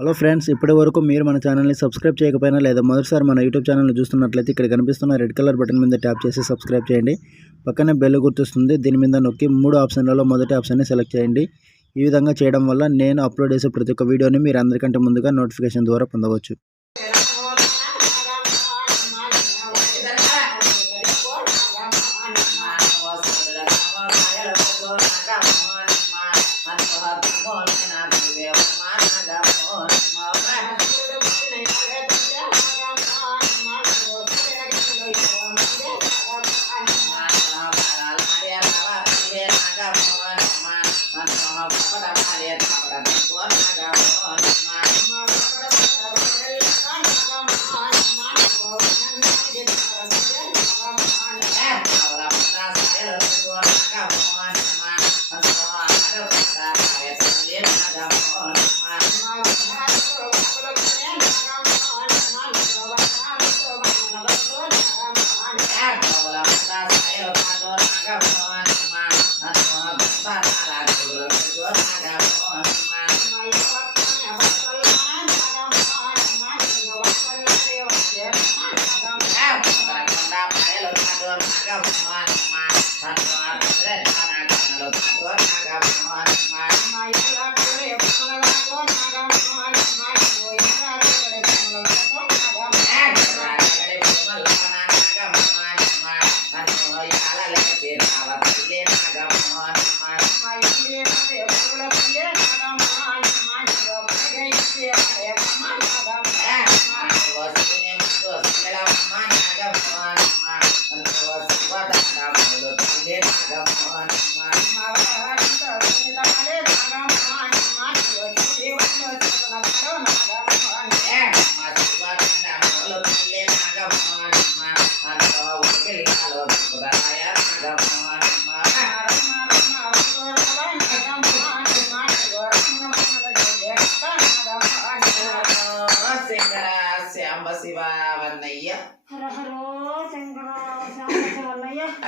Hello friends, ఇప్పటి వరకు మీరు మన ఛానల్ని సబ్స్క్రైబ్ చేయకపోయినా లేదా మొదటిసారి మన యూట్యూబ్ ఛానల్ని చూస్తున్నట్లయితే ఇక్కడ కనిపిస్తున్న రెడ్ కలర్ బటన్ మీద ట్యాప్ చేసి సబ్స్క్రైబ్ చేయండి. పక్కనే బెల్ గుర్తొస్తుంది, దీని మీద నొక్కి 3 ఆప్షన్లలో మొదటి ఆప్షన్ని సెలెక్ట్ చేయండి. ఈ విధంగా చేయడం వల్ల నేను అప్లోడ్ చేసే ప్రతి ఒక్క వీడియోని మీరు అందరికంటే ముందుగా నోటిఫికేషన్ ద్వారా పొందవచ్చు.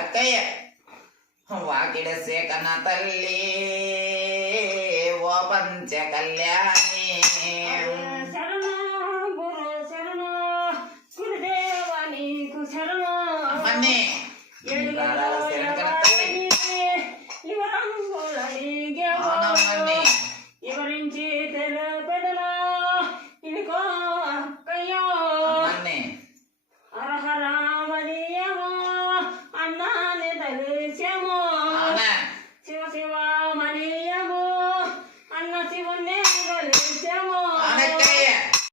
అక్కయ్య వాకిడ సేకన తల్లి ఓ పంచ కళ్యాణి